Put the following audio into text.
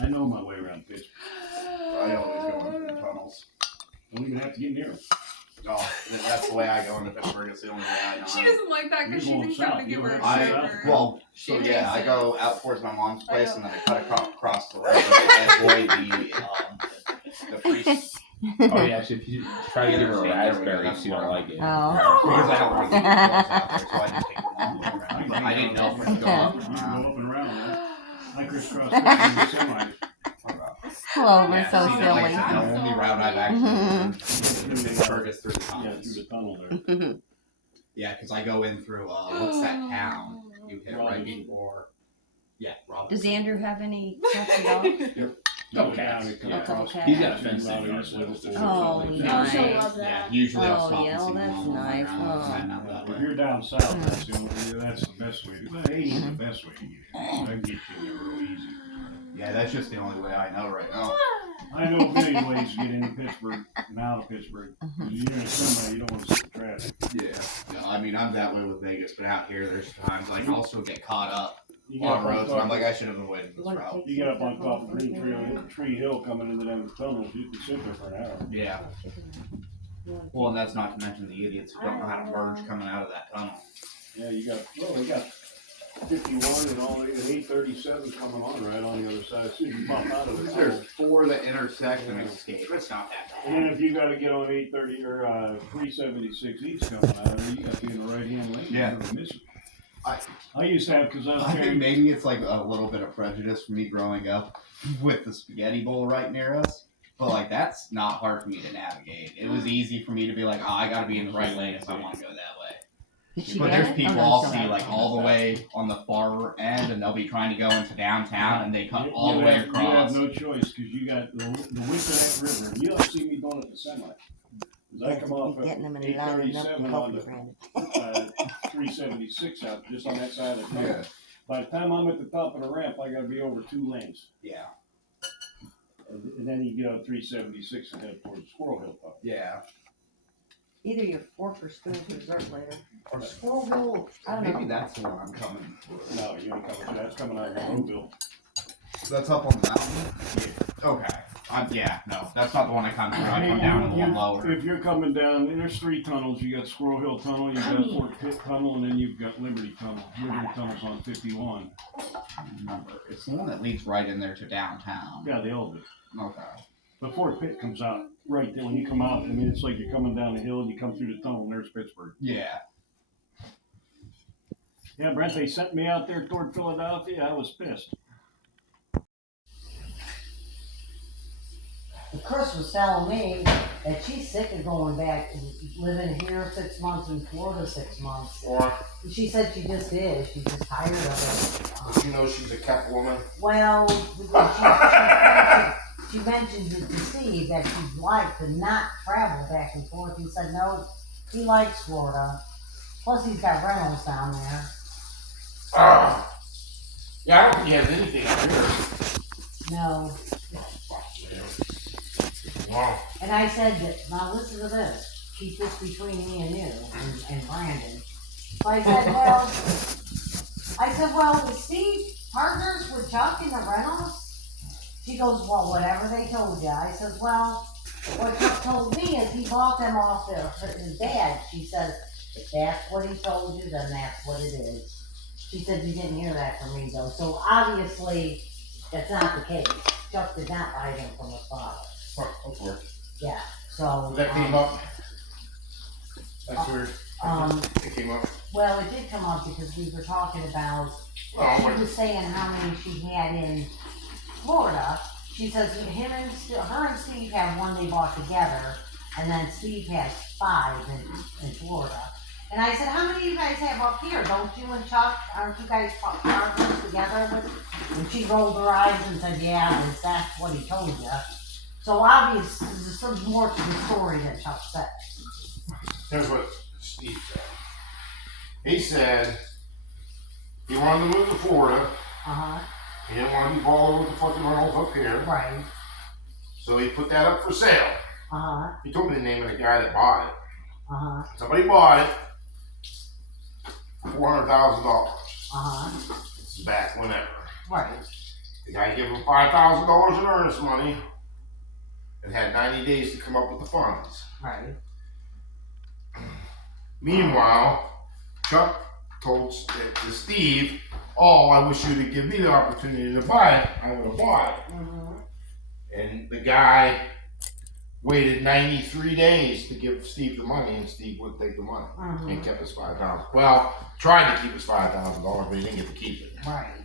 I know my way around Pittsburgh. I always go into the tunnels. Don't even have to get near them. Oh, that's the way I go into Pittsburgh. It's the only way I know. She doesn't like that because she thinks I'm gonna give her a sugar. So yeah, I go out towards my mom's place and then I cut across the road and avoid the free. Oh yeah, so if you try to give her a raspberry, she don't like it. Oh. Because I don't want to get out there, so I just take them all the way around. But I didn't know if it would go up You and can around. go up and around, man. I crisscross in the semi. Hello, we're Yeah, so see, the silly. only route I've actually Pittsburgh is through the Yeah, tunnels. through the tunnel there. Yeah, because I go in through what's that town you hit right before? Yeah, Robinson. Does Andrew have any cats at all? Couple cats. Yeah. A couple cats. He's got a fence in the yard. Oh, I nice. also love Yeah, that. usually I'll Oh, stop yeah, and see well, that's them all nice. around, Oh. and not that If way. you're down south, that's the best way to go. Hey, the best way to get it. I can get you there real easy. Yeah, that's just the only way I know right now. I know a million ways to get into Pittsburgh and out of Pittsburgh. You're in a semi, you don't want to sit in traffic. Yeah. No, I mean, I'm that way with Vegas, but out here, there's times I also get caught up You get on up roads, and I'm top, like, I should have avoided this route. you get up on top of Green Tree Hill coming into them tunnels, you can sit there for an hour. Yeah. Well, and that's not to mention the idiots who don't know how to merge coming out of that tunnel. Yeah, we got 51 and all, and 837 coming on right on the other side. So you can bump out of the tunnel. There's four that intersect and escape. It's not that And then bad. if you gotta get on 830 or 376 east coming out of there, you gotta be in the right hand lane. Yeah. You're gonna miss it. I used to have, cause I was I think carrying, maybe it's like a little bit of prejudice for me growing up with the spaghetti bowl right near us. But like that's not hard for me to navigate. It was easy for me to be like, oh, I gotta be in the right lane if I want to go that way. Did she But get there's it? people Oh, no, I'll still see have like it. all the way on the far end, and they'll be trying to go into downtown, and they cut all the you way have- across. You have no choice, cause you got the width of that river. You don't see me doing it the semi. Cause I come off Getting them at in line enough to 837 help on you, the Brandon. 376 out, just on that side of the tunnel. Yeah. By the time I'm at the top of the ramp, I gotta be over 2 lanes. Yeah. And then you get on 376 and head towards Squirrel Hill Top. Yeah. Either your fork or spoon for dessert later. Or squirrel roll. I don't Maybe know. that's the one I'm coming for. No, you ain't coming, that's coming out of Monroeville. That's up on the mountain? Yeah. Okay. No, that's not the one I come through. I come down and one lower. If you're coming down, there's 3 tunnels. You got Squirrel Hill Tunnel, you got Fort Pitt Tunnel, and then you've got Liberty Tunnel. Liberty Tunnel's on 51. Remember, it's the one that leads right in there to downtown. Yeah, they all do. Okay. But Fort Pitt comes out right there when you come out. I mean, it's like you're coming down the hill and you come through the tunnel, and there's Pittsburgh. Yeah. Yeah, Brent, they sent me out there toward Philadelphia. I was pissed. Chris was telling me that she's sick of going back and living here 6 months and Florida 6 months. Or, She said she just is. She's just tired of it. you know, she's a kept woman. Well, she mentioned it to Steve that she'd like to not travel back and forth. He said no, he likes Florida. Plus, he's got rentals down there. Yeah, I don't think he has anything up here. No. Wow. And I said, now listen to this. Keep this between me and you and Brandon. So I said, well, is Steve partners with Chuck in the rentals? She goes, well, whatever they told you. I said, well, what Chuck told me is he bought them off his dad. She says, if that's what he told you, then that's what it is. She said, you didn't hear that from me, though. So obviously, that's not the case. Chuck did not buy them from his father. That's weird. Yeah, so. That came up. That's weird. It came up. Well, it did come up because we were talking about, Oh, she my. was saying how many she had in Florida. She says her and Steve have one they bought together, and then Steve has 5 in Florida. And I said, how many do you guys have up here? Don't you and Chuck, aren't you guys partners together with? And she rolled her eyes and said, yeah, that's what he told you. So obviously, there's some more to the story that Chuck said. Here's what Steve said. He said he wanted to move to Florida. Uh-huh, He didn't want to be bothered with the fucking rentals up here. right, So he put that up for sale. uh-huh, He told me the name of the guy that bought it. uh-huh, Somebody bought it. $400,000. uh-huh, This is back whenever. Right. The guy gave him $5,000 in earnest money and had 90 days to come up with the funds. Right. Meanwhile, Chuck told to Steve, "Oh, I wish you'd give me the opportunity to buy it. I would have bought it." Mm-hmm. And the guy waited 93 days to give Steve the money, and Steve wouldn't take the money Mm-hmm. and kept his $5,000. Well, tried to keep his $5,000, but he didn't get to keep it. Right.